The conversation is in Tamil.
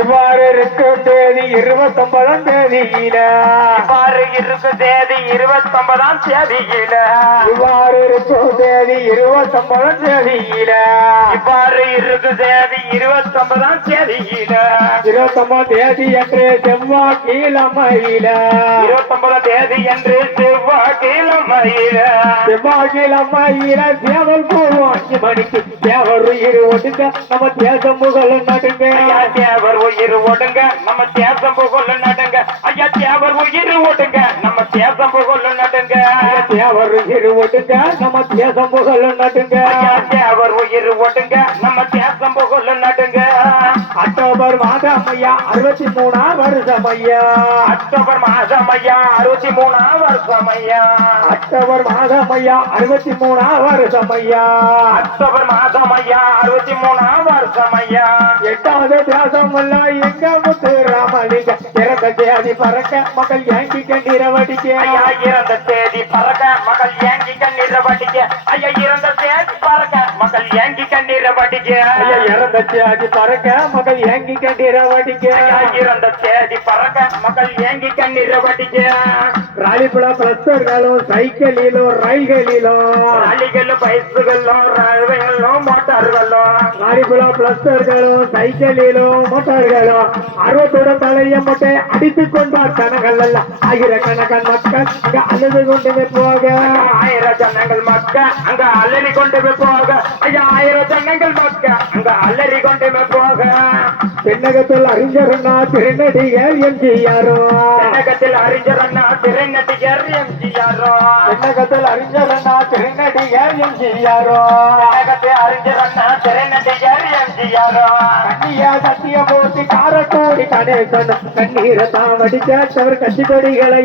இவ்வாறு இருக்கும் தேதி 29ஆம் தேதியில இவ்வாறு இருக்கும் தேதி 29ஆம் தேதியில இவ்வாறு இருக்கும் தேதி 29ஆம் தேதியில இவ்வாறு இருக்கும் தேதி 29ஆம் தேதியில 29ஆம் தேதி என்று செவ்வாய்க்கிழமையில 29ஆம் தேதி என்று செவ்வாய்க்கிழமையில சேவல் போவோம் 5 மணிக்கு தேவர் உயிர் ஒடுங்க நம்ம தேசம் புகழ் நடுங்க தேவர் உயிர் ஒடுங்க நம்ம தேசம் புகழ் நடுங்க ஐயா தேவர் உயிர் ஒடுங்க நம்ம தேசம் புகழ் நடுங்க தேவர் உயிர் ஒடுங்க நம்ம தேசம் புகழ் நடுங்க தேவர் உயிர் ஒடுங்க நம்ம தேசம் புகழ் நடுங்க அக்டோபர் மாதம் ஐயா 63ஆம் வருஷம் ஐயா அக்டோபர் மாதம் ஐயா 63ஆம் வருஷம் ஐயா அக்டோபர் மாதம் ஐயா 63ஆம் வருஷம் ஐயா அக்டோபர் மாதம் ஐயா 63ஆம் வருஷம் ஐயா 8வது தேசம் எல்லாம் எங்க முத்து ராமலிங்க இறந்த தேதி பறக்க மக்கள் ஏங்கி கண்ணீர வடிக்க ஐயா இறந்த தேதி பறக்க மக்கள் ஏங்கி கண்ணீர வடிக்க ஐயா இறந்த தேதி பறக்க மக்கள் ஏங்கி கண்ணீர வடிக்க ஐயா இறந்த தேதி பறக்க மக்கள் ஏங்கி கண்ணீர வடிக்க இறந்த தேதி பறக்க மக்கள் ஏங்கி கண்ணீர வடிக்க ராலிபுல பஸ்ஸர்களும் சைக்கிளிலும் ரயில்களிலும் அலிகளும் பைசுகளும் ரயில்களும் மோட்டார்களும் ராலிபுல பிளஸ்டர்களும் சைக்கிளிலும் மோட்டார்களும் அறுபத்தோட தலைய மொட்டை அடித்துக் கொண்டார் கணங்கள் எல்லாம் ஆயிரக்கணக்கான மக்கள் அங்க அழுது கொண்டு போக 1000 ஜனங்கள் மக்கள் அங்க அலறி கொண்டு போக ஐயா 1000 ஜனங்கள் மக்கள் அங்க அலறி கொண்டு போக தென்னகத்தில் அறிஞர்னா திருநடிகர் எம்ஜிஆரோ தென்னகத்தில் அறிஞரண்ணா திருநடிகர் எம்ஜிஆரோ தென்னகத்தில் அறிஞர்னா திருநடிகர் எம்ஜிஆரோ தென்னகத்தில் அறிஞரண்ணா திருநடிகர் எம்ஜிஆரோ கண்ணியா சத்தியமூர்த்தி காரத்தோடி கணேசன் கண்ணீரை தான் வடிச்சவர் கட்சி கொடிகளை